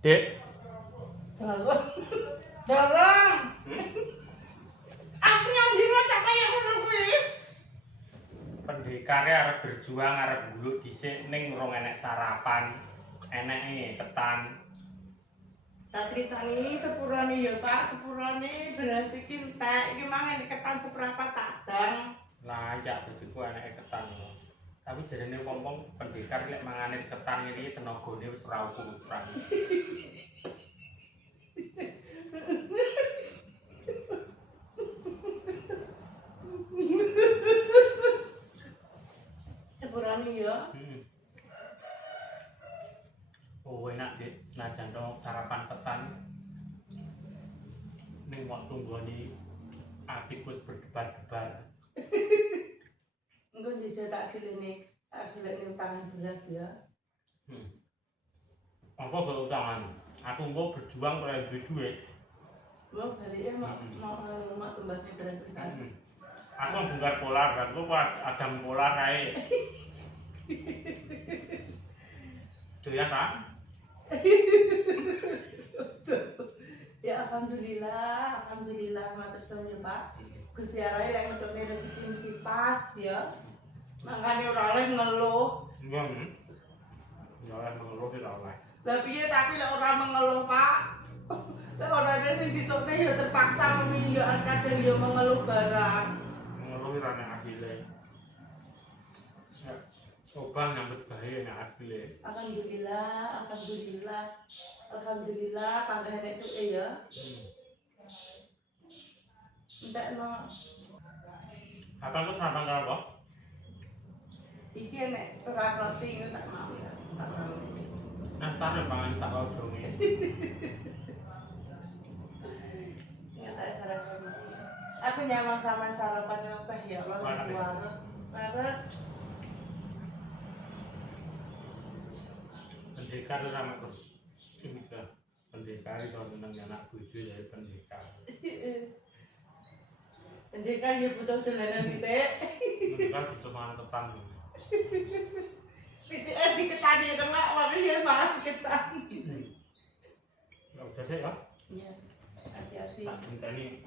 Dek. Dalang. Aku yang di mata kaya ngono kuwi. Pendekare arep berjuang arep nguluk dhisik ning rong enek sarapan. Eneke ketan. Tak critani sepurane ya Pak, sepurane beras iki entek, iki mangan ketan seprapat tak dang. Lah ya begitu eneke ketan. Tapi jarene wong-wong pendekar lek mangane ketan iki tenagane wis ora ukuran. Sepurane ya. Oh enak Dik, senajan to sarapan ketan. Ning waktu nggone ati wis berdebar-debar. Engko jejak tak silene, tak golek ning tangan beras ya. Apa kalau tangan? Aku mau berjuang ora duwe duit. Mau balik ya mau tembake beras pisan. Aku bongkar polar, aku adam polar ae. Doyan ta? Ya alhamdulillah, alhamdulillah matur suwun ya Pak. Gusti Allah lek ngedone rezeki mesti pas ya. Makane ora oleh ngeluh. Iya. Ya oleh mengeluh ora oleh. Lah piye tapi lek ora mengeluh Pak. Lek ora ada sing ditokne ya terpaksa memilih ya kadang ya mengeluh barang. Mengeluh ora nek asile. Ya, coba nyambut gawe nek asile. Alhamdulillah, alhamdulillah. Alhamdulillah panggahane tuke ya. Entekno. Akan tuh sampai apa? Iki nek terak roti iku tak mau ya. Tak mau. Nastar pangan sak odonge. Enggak tak sarapan. Aku nyamang sama sarapan apa ya, Bang? Warung. Pendekar ora metu. Ini kan pendekar iso seneng anak bojo dari pendekar. Pendekar ya butuh dolanan pitik. Pendekar butuh mangan ketan. Pitik diketani remak wae ya mangan ketan. Ya udah deh ya. Iya. Hati-hati. Tak genteni